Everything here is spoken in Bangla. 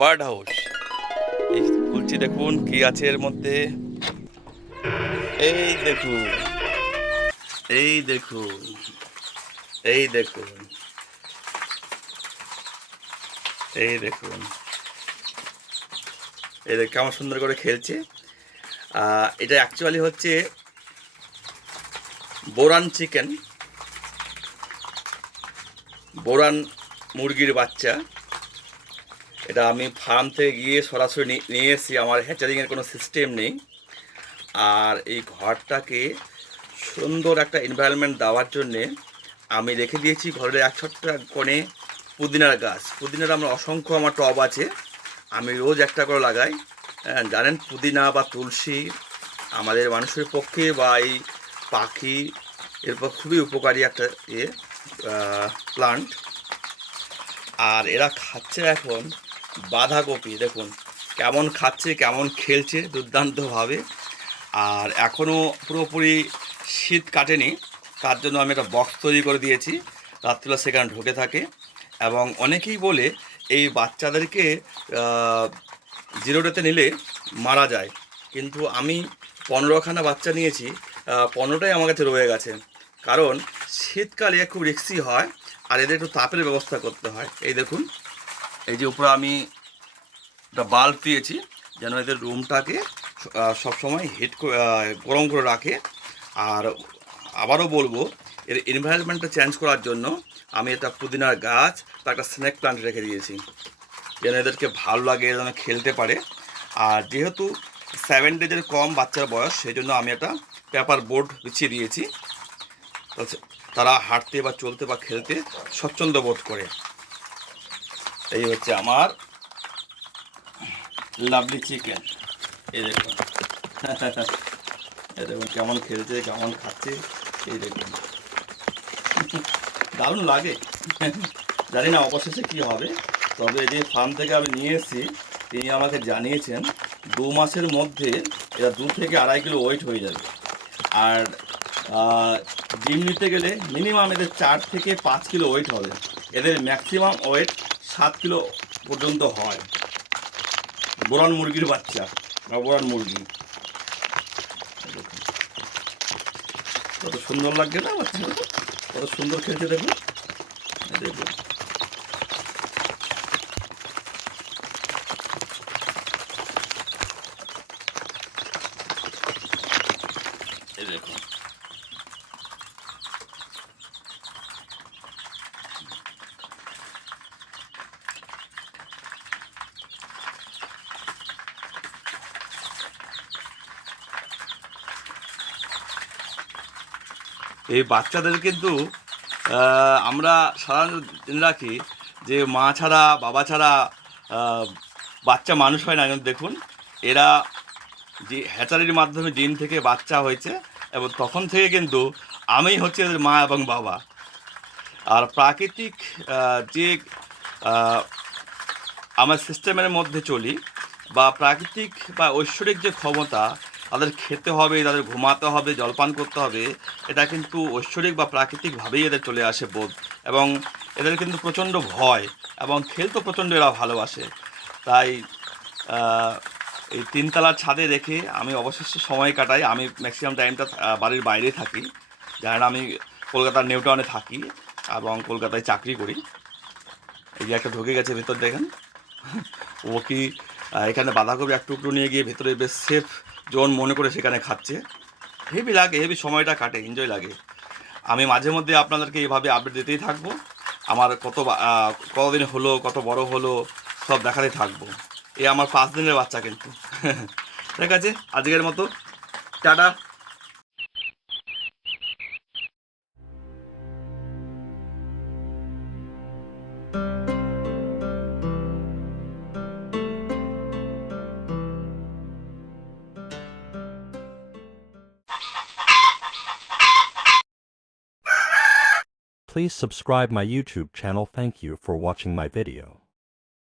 Bird house. এই খুলছি দেখুন, কি আছে এর মধ্যে? এই দেখুন এই দেখুন এই দেখুন এই দেখুন। এই দেখ কেমন সুন্দর করে খেলছে। এটা অ্যাকচুয়ালি হচ্ছে বোরান চিকেন, বোরান মুরগির বাচ্চা। এটা আমি ফার্ম থেকে গিয়ে সরাসরি নিয়ে এসেছি। আমার হ্যাচারিংয়ের কোনো সিস্টেম নেই। আর এই ঘরটাকে সুন্দর একটা এনভায়রনমেন্ট দেওয়ার জন্যে আমি রেখে দিয়েছি ঘরের এক এক কোণে পুদিনার গাছ। পুদিনার আমার অসংখ্য আমার টব আছে। আমি রোজ একটা করে লাগাই। হ্যাঁ, জানেন পুদিনা বা তুলসী আমাদের মানুষের পক্ষে বা এই পাখি এরপর খুবই উপকারী একটা ইয়ে প্লান্ট আর এরা খাচ্ছে এখন বাঁধাকপি, দেখুন, কেমন খাচ্ছে, কেমন খেলছে দুর্দান্তভাবে। আর এখনও পুরোপুরি শীত কাটেনি, তার জন্য আমি একটা বক্স তৈরি করে দিয়েছি, রাত্রিবেলা সেখানে ঢুকে থাকে। এবং অনেকেই বলে এই বাচ্চাদেরকে জিরোটাতে নিলে মারা যায়। কিন্তু আমি পনেরোখানা বাচ্চা নিয়েছি পনেরোটাই আমার কাছে রয়ে গেছে। কারণ শীতকালে খুব রিক্সি হয়, আর এদের একটু তাপের ব্যবস্থা করতে হয়। এই দেখুন। এই যে উপরে আমি একটা বাল্ব দিয়েছি, যেন এদের রুমটাকে সবসময় হিট গরম করে রাখে। আর আবারও বলব, এর এনভায়রনমেন্টটা চেঞ্জ করার জন্য আমি একটা পুদিনার গাছ, তার একটা স্নেক প্লান্ট রেখে দিয়েছি। যেন এদেরকে ভালো লাগে, যেন খেলতে পারে। আর যেহেতু সেভেন ডেজের কম বাচ্চার বয়স, সেই জন্য আমি একটা পেপার বোর্ড বিছিয়ে দিয়েছি। তারা হাঁটতে বা চলতে বা খেলতে স্বচ্ছন্দ বোধ করে। এই হচ্ছে আমার লাভলি চিকেন এই দেখুন। এই দেখুন কেমন খেলছে, কেমন খাচ্ছে, এই দেখুন। দারুণ লাগে। জানি না অবশেষে কী হবে, তবে যে ফার্ম থেকে আমি নিয়ে এসেছি, তিনি আমাকে জানিয়েছেন, দু মাসের মধ্যে এরা দু থেকে আড়াই কিলো ওয়েট হয়ে যাবে। আর জিম নিতে গেলে মিনিমাম এদের চার থেকে পাঁচ কিলো ওয়েট হবে। এদের ম্যাক্সিমাম ওয়েট সাত কিলো পর্যন্ত হয়। বোরান মুরগির বাচ্চা, বা বোরান মুরগি। কত সুন্দর লাগছে না বাচ্চাগুলো কত সুন্দর খেলছে দেখুন। দেখুন। দেখুন। এই বাচ্চাদের কিন্তু আমরা সাধারণত জেনে রাখি যে মা ছাড়া, বাবা ছাড়া বাচ্চা মানুষ হয় না। কিন্তু দেখুন, এরা যে হ্যাচারির মাধ্যমে ডিম থেকে বাচ্চা হয়েছে এবং তখন থেকে কিন্তু আমি হচ্ছে এদের মা এবং বাবা। আর প্রাকৃতিক যে আমার সিস্টেমের মধ্যে চলি বা প্রাকৃতিক বা ঐশ্বরিক যে ক্ষমতা তাদের খেতে হবে, তাদের ঘুমাতে হবে, জলপান করতে হবে, এটা কিন্তু ঐশ্বরিক বা প্রাকৃতিকভাবেই এদের চলে আসে বোধ। এবং এদের কিন্তু প্রচণ্ড ভয় এবং খেলতে প্রচণ্ড এরা ভালোবাসে। তাই এই তিনতলার ছাদে রেখে আমি অবশিষ্ট সময় কাটাই। আমি ম্যাক্সিমাম টাইমটা বাড়ির বাইরে থাকি। কারণ আমি কলকাতার নিউ টাউনে থাকি এবং কলকাতায় চাকরি করি। এই যে একটা ঢুকে গেছে ভেতর, দেখেন। ও কি এখানে বাঁধাকপি এক টুকরো নিয়ে গিয়ে ভেতরে বেশ সেফ জোন মনে করে সেখানে খাচ্ছে। হেভি লাগে হেভি সময়টা কাটে এনজয় লাগে। আমি মাঝে মধ্যে আপনাদেরকে এইভাবে আপডেট দিতেই থাকব। আমার কত কতদিন হলো, কত বড় হলো, সব দেখাতে থাকব। এ আমার পাঁচ দিনের বাচ্চা কিন্তু। ঠিক আছে? আজকের মতো। Tata. Please subscribe my YouTube channel. Thank you for watching my video.